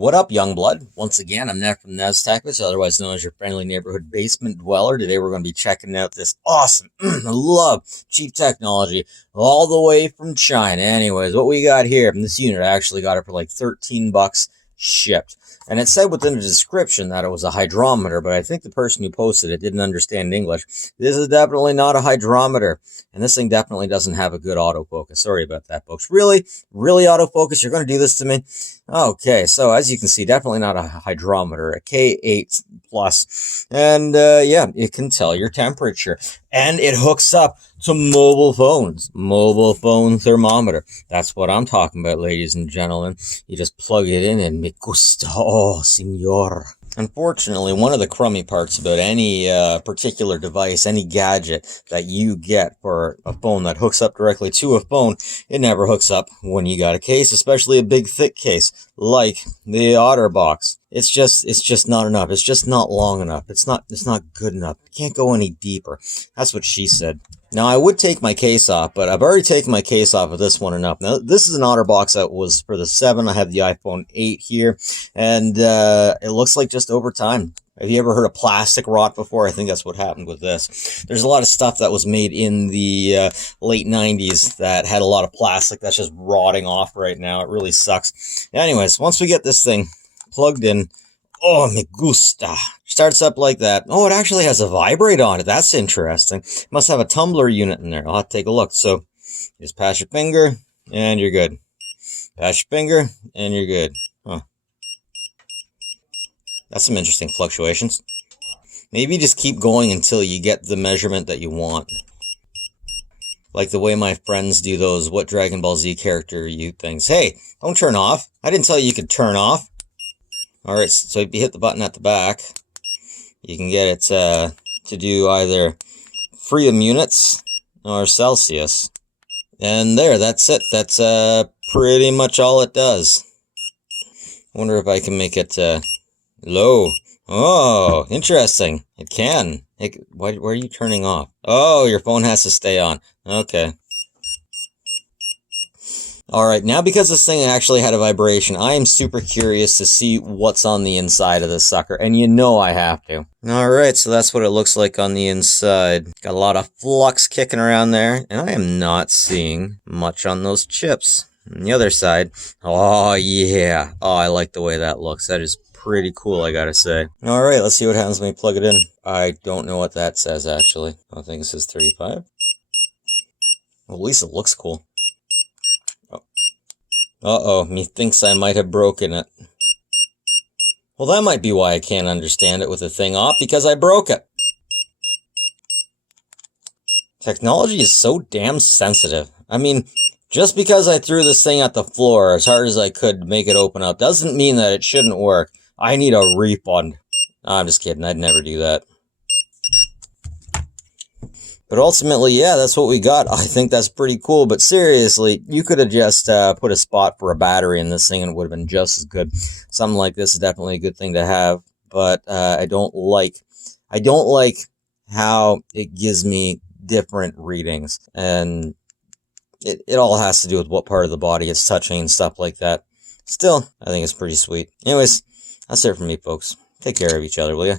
What up, young blood? Once again, I'm Ned from Tactics, otherwise known as your friendly neighborhood basement dweller. Today we're going to be checking out this awesome, I love cheap technology all the way from China. Anyways, what we got here, this unit, I actually got it for like 13 bucks shipped. And it said within the description that it was a hydrometer, but I think the person who posted it didn't understand English. This is definitely not a hydrometer. And this thing definitely doesn't have a good autofocus. Sorry about that, folks. Really autofocus? You're going to do this to me? Okay, so as you can see, definitely not a hydrometer, a K8 plus. And yeah, it can tell your temperature. And it hooks up to mobile phones. Mobile phone thermometer. That's what I'm talking about, ladies and gentlemen. You just plug it in and me gusta. Oh, senor. Unfortunately, one of the crummy parts about any particular device, any gadget that you get for a phone that hooks up directly to a phone, it never hooks up when you got a case, especially a big thick case like the OtterBox. It's just not enough. It's just not long enough. It's not good enough. It can't go any deeper. That's what she said. Now, I would take my case off, but I've already taken my case off of this one enough. Now, this is an OtterBox that was for the 7. I have the iPhone 8 here, and it looks like just over time. Have you ever heard of plastic rot before? I think that's what happened with this. There's a lot of stuff that was made in the late 90s that had a lot of plastic that's just rotting off right now. It really sucks. Anyways, once we get this thing plugged in, oh, me gusta. Starts up like that. Oh, it actually has a vibrate on it. That's interesting. Must have a tumbler unit in there. I'll have to take a look. So, just pass your finger, and you're good. Pass your finger, and you're good. Huh. That's some interesting fluctuations. Maybe just keep going until you get the measurement that you want. Like the way my friends do those what Dragon Ball Z character you things. Hey, don't turn off. I didn't tell you you could turn off. Alright, so if you hit the button at the back, you can get it to do either freedom units or Celsius. And there, that's it. That's pretty much all it does. I wonder if I can make it low. Oh, interesting. It can. Why are you turning off? Oh, your phone has to stay on. Okay. Alright, now because this thing actually had a vibration, I am super curious to see what's on the inside of this sucker, and you know I have to. Alright, so that's what it looks like on the inside. Got a lot of flux kicking around there, and I am not seeing much on those chips. On the other side, oh yeah, oh I like the way that looks. That is pretty cool, I gotta say. Alright, let's see what happens when we plug it in. I don't know what that says, actually. I think it says 35. Well, at least it looks cool. Uh-oh, methinks I might have broken it. Well, that might be why I can't understand it with the thing off, because I broke it. Technology is so damn sensitive. I mean, just because I threw this thing at the floor as hard as I could to make it open up doesn't mean that it shouldn't work. I need a refund. I'm just kidding, I'd never do that. But ultimately, yeah, that's what we got. I think that's pretty cool. But seriously, you could have just put a spot for a battery in this thing and it would have been just as good. Something like this is definitely a good thing to have. But I don't like how it gives me different readings. And it all has to do with what part of the body it's touching and stuff like that. Still, I think it's pretty sweet. Anyways, that's it from me, folks. Take care of each other, will ya?